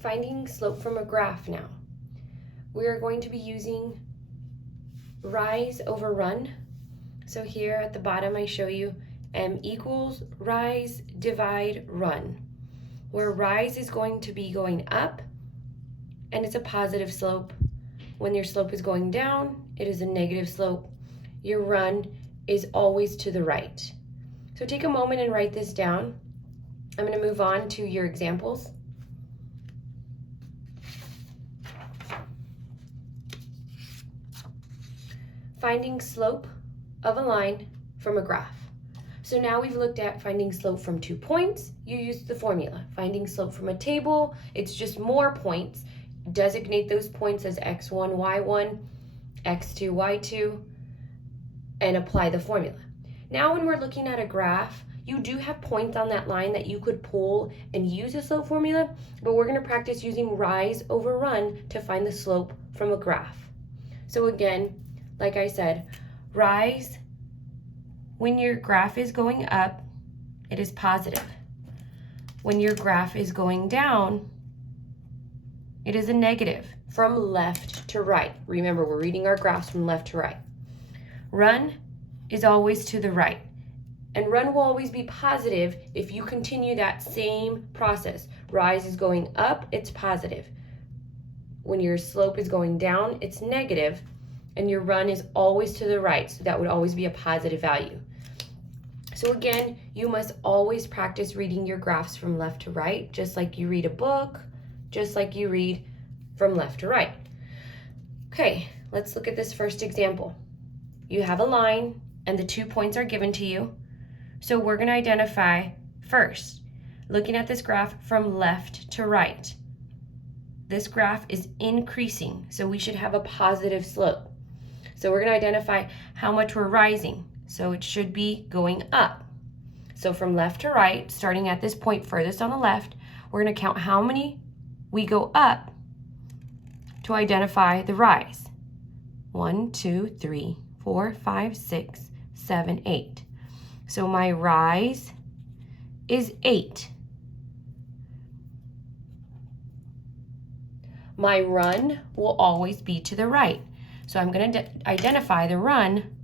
finding slope from a graph now. We are going to be using rise over run. So here at the bottom I show you m equals rise divide run, where rise is going to be going up and it's a positive slope. When your slope is going down, it is a negative slope. Your run is always to the right. So take a moment and write this down. I'm going to move on to your examples. Finding slope of a line from a graph. So now we've looked at finding slope from 2 points. You use the formula. Finding slope from a table, it's just more points. Designate those points as x1, y1, x2, y2, and apply the formula. Now when we're looking at a graph, you do have points on that line that you could pull and use a slope formula, but we're going to practice using rise over run to find the slope from a graph. So again, like I said, rise, when your graph is going up, it is positive. When your graph is going down, it is a negative from left to right. Remember, we're reading our graphs from left to right. Run is always to the right. And run will always be positive if you continue that same process. Rise is going up, it's positive. When your slope is going down, it's negative. And your run is always to the right, so that would always be a positive value. So again, you must always practice reading your graphs from left to right, just like you read a book, just like you read from left to right. Okay, let's look at this first example. You have a line and the 2 points are given to you. So we're going to identify first, looking at this graph from left to right. This graph is increasing, so we should have a positive slope. So we're going to identify how much we're rising. So it should be going up. So from left to right, starting at this point furthest on the left, we're going to count how many we go up to identify the rise. 1, 2, 3, 4, 5, 6, 7, 8. So my rise is 8. My run will always be to the right. So I'm going to identify the run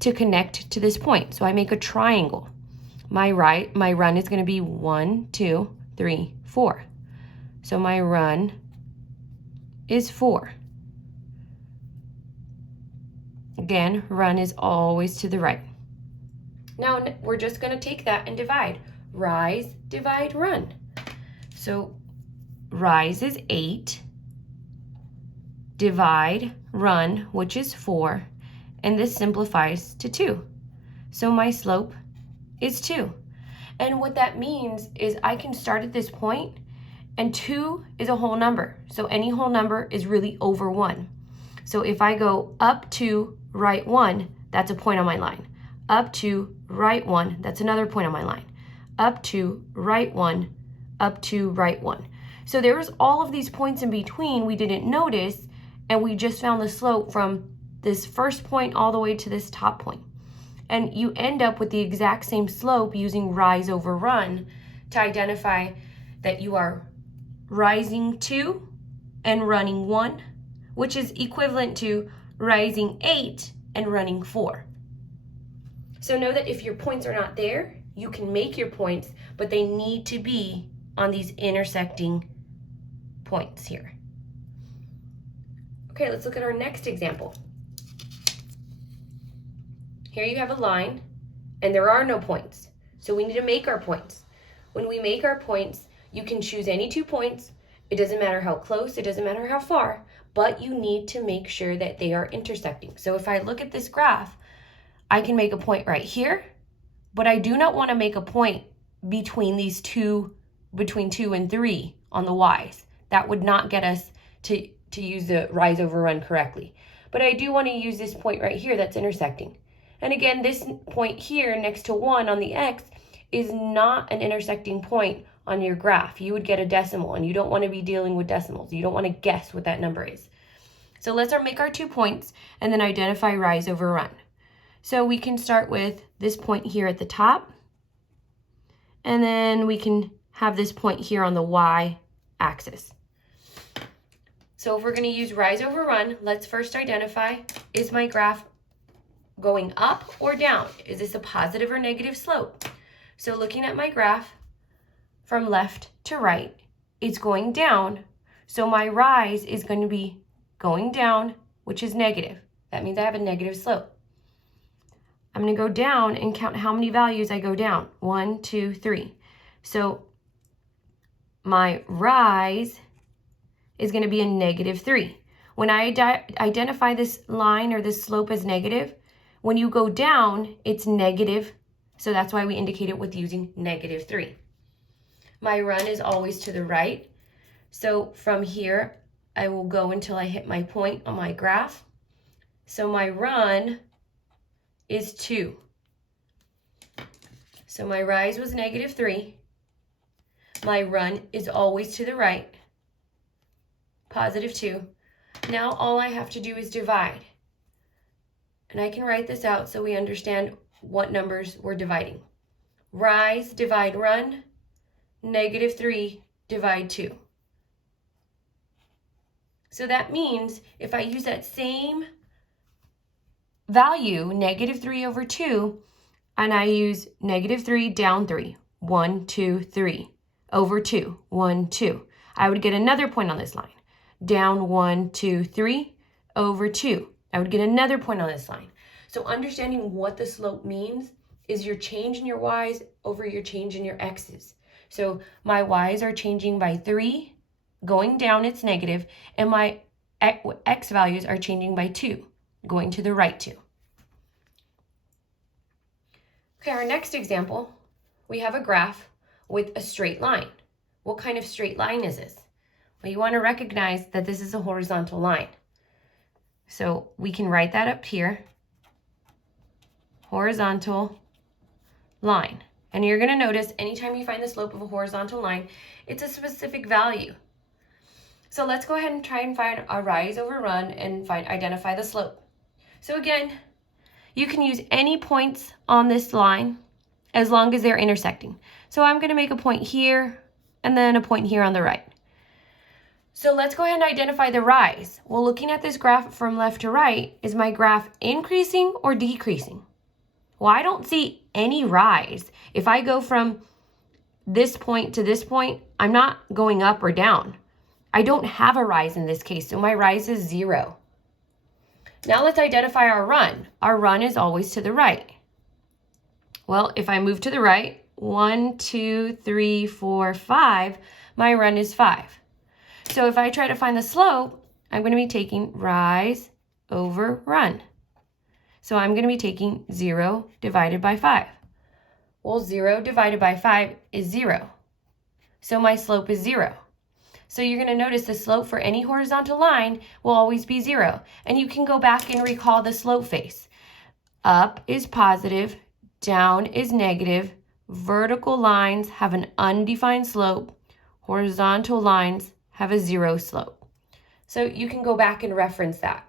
to connect to this point. So I make a triangle. My run is going to be 1, 2, 3, 4. So my run is 4. Again, run is always to the right. Now we're just going to take that and divide. Rise, divide, run. So rise is 8. Divide, run, which is 4. And this simplifies to 2. So my slope is 2. And what that means is I can start at this point, and 2 is a whole number. So any whole number is really over 1. So if I go up to right 1, that's a point on my line. Up to right 1, that's another point on my line. Up to right 1, up to right 1. So there's all of these points in between we didn't notice, and we just found the slope from this first point all the way to this top point. And you end up with the exact same slope using rise over run to identify that you are rising 2 and running 1, which is equivalent to rising 8 and running 4. So know that if your points are not there, you can make your points, but they need to be on these intersecting points here. Okay, let's look at our next example. Here you have a line, and there are no points. So we need to make our points. When we make our points, you can choose any 2 points. It doesn't matter how close, it doesn't matter how far, but you need to make sure that they are intersecting. So if I look at this graph, I can make a point right here, but I do not want to make a point between these two, between 2 and 3 on the y's. That would not get us to use the rise over run correctly. But I do want to use this point right here that's intersecting. And again, this point here next to 1 on the x is not an intersecting point on your graph. You would get a decimal, and you don't want to be dealing with decimals. You don't want to guess what that number is. So let's make our 2 points and then identify rise over run. So we can start with this point here at the top, and then we can have this point here on the y-axis. So if we're going to use rise over run, let's first identify, is my graph going up or down? Is this a positive or negative slope? So looking at my graph from left to right, it's going down. So my rise is going to be going down, which is negative. That means I have a negative slope. I'm going to go down and count how many values I go down. 1, 2, 3. So my rise is going to be a -3. When I identify this line or this slope as negative, when you go down, it's negative. So that's why we indicate it with using -3. My run is always to the right. So from here, I will go until I hit my point on my graph. So my run is 2. So my rise was -3. My run is always to the right, +2. Now all I have to do is divide. And I can write this out so we understand what numbers we're dividing. Rise divide run, -3 divide 2. So that means if I use that same value, -3 over 2, and I use -3 down 3, 1, 2, 3, over 2, 1, 2, I would get another point on this line. Down 1, 2, 3, over 2. I would get another point on this line. So understanding what the slope means is your change in your y's over your change in your x's. So my y's are changing by 3, going down it's negative, and my x values are changing by 2, going to the right 2. Okay, our next example, we have a graph with a straight line. What kind of straight line is this? Well, you want to recognize that this is a horizontal line. So we can write that up here, horizontal line. And you're going to notice anytime you find the slope of a horizontal line, it's a specific value. So let's go ahead and try and find a rise over run and identify the slope. So again, you can use any points on this line as long as they're intersecting. So I'm going to make a point here and then a point here on the right. So let's go ahead and identify the rise. Well, looking at this graph from left to right, is my graph increasing or decreasing? Well, I don't see any rise. If I go from this point to this point, I'm not going up or down. I don't have a rise in this case, so my rise is 0. Now let's identify our run. Our run is always to the right. Well, if I move to the right, 1, 2, 3, 4, 5, my run is 5. So if I try to find the slope, I'm going to be taking rise over run. So I'm going to be taking 0 divided by 5. Well, 0 divided by 5 is 0. So my slope is 0. So you're going to notice the slope for any horizontal line will always be 0. And you can go back and recall the slope face. Up is positive, down is negative. Vertical lines have an undefined slope. Horizontal lines have a 0 slope. So you can go back and reference that.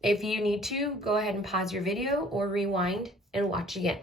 If you need to, go ahead and pause your video or rewind and watch again.